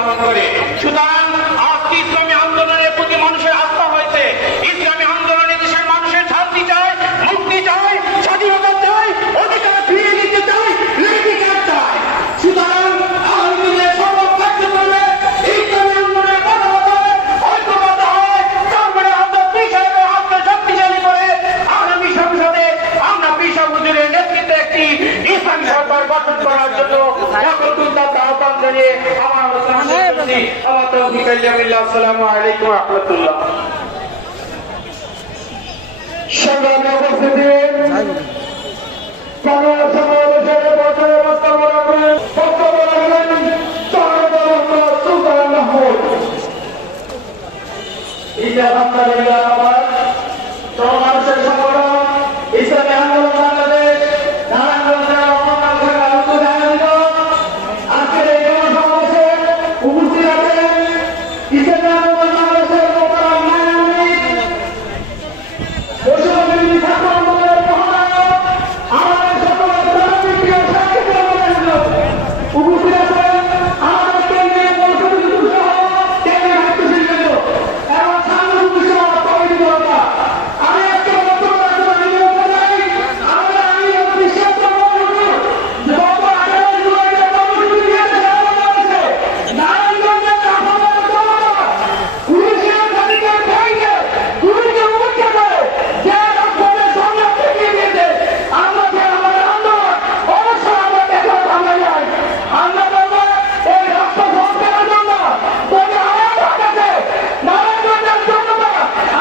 পালন করে। সুতরাং আজকে ইসলামী আন্দোলনের প্রতি মানুষের আস্থা হয়েছে। ইসলামী আন্দোলনে দেশের মানুষের শান্তি চায়, মুক্তি চায়, স্বাধীনতা চায়, অধিকার ফিরিয়ে দিতে চায়, ন্যায়বিচার চায়। সুতরাং আগামী দিনে সর্বকার্য করে ইসলামী আন্দোলনের কথা বলে ঐক্যবদ্ধ হয়, তারপরে আমরা পীর সাহেবের হাতকে শক্তিশালী করে আগামী সংসদে আমরা পীর সাহেব হুজুরের নেতৃত্বে একটি ইসলামী সরকার গঠন করার জন্য সকল গুরুত্ব আহ্বান জানিয়ে আমার আলোচনা শেষ করছি। আমার তৌফিক আল্লাহ। আসসালামু আলাইকুম ওয়া রাহমাতুল্লাহ। সংগ্রামী উপস্থিতি, বাংলা সমাবেশের বছরে বক্তব্য রাখবেন সুলতান মাহমুদ। মানুষের সংগঠন ইসলামী আন্দোলন বাংলাদেশ নারায়ণগঞ্জের আয়োজিত আজকের এই জনসমাবেশে উপস্থিত আছেন ইসলামী আন্দোলন বাংলাদেশের মোহতারাম নায়েব বৈষম্যবিরোধী ছাত্র আন্দোলনের মহানায়ক আমাদের সকলের প্রিয় সাহিত্য উপস্থিত আছেন আমাদের কেন্দ্রীয় পরিষদ সহ কেন্দ্রীয় দায়িত্বশীল এবং সাংগঠনিক সহ কমিটি দরকার। আমি একটা বক্তব্য রাখতে চাই। আমি বিশ্বাস করব যে গত 18 জুলাই যে কর্মসূচি দিয়েছে বাংলাদেশে নারায়ণগঞ্জের কাফনের জনতা পুলিশের গাড়িকে ভেঙে পুলিশকে উপেক্ষা করে যে রাজপথে সংগ্রাম দেখিয়ে দিয়েছে, আমরা যে আমাদের আন্দোলন অবশ্যই আমরা দেখে থামে যাই। আমরা বলবো এই রাষ্ট্র সংস্কারের জন্য যদি আয়াত আছে নারায়ণগঞ্জের জনতা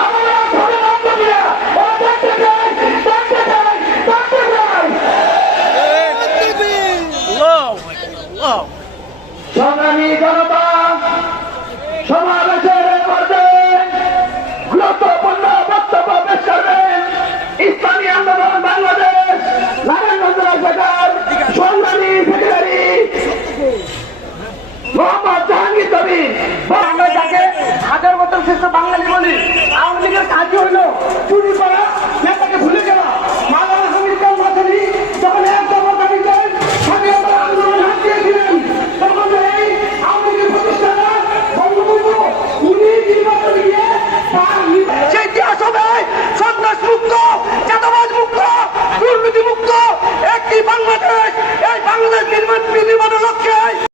আমরা ধরে রাখতে দিলে ও দেখতে চাই, দেখতে চাই, দেখতে চাই। সংগ্রামী জনতা, সমাবেশের পর্যায়ে গুরুত্বপূর্ণ বক্তব্য পেশ করবেন ইসলামী আন্দোলন বাংলাদেশ নারায়ণগঞ্জ শাখার সংগ্রামী সেক্রেটারি মোহাম্মদ জাহাঙ্গীর কবির। আমরা যাকে 1000 বছর শ্রেষ্ঠ বাঙালি বলি, আওয়ামী লীগের কাজই হইল চুরি করা, নেতাকে ভুলে যাওয়া। মাওলানা হামিদ খান মাঝারি যখন এক দফা দাবি করেন স্বাধীনতার আন্দোলন হাত দিয়েছিলেন, তখন এই আওয়ামী লীগের প্রতিষ্ঠাতা বঙ্গবন্ধু উনি নির্বাচনে গিয়ে সেই ইতিহাস হবে সন্ত্রাস মুক্ত, চাঁদাবাজ মুক্ত, দুর্নীতি মুক্ত একটি বাংলাদেশ। এই বাংলাদেশ নির্মাণের লক্ষ্যে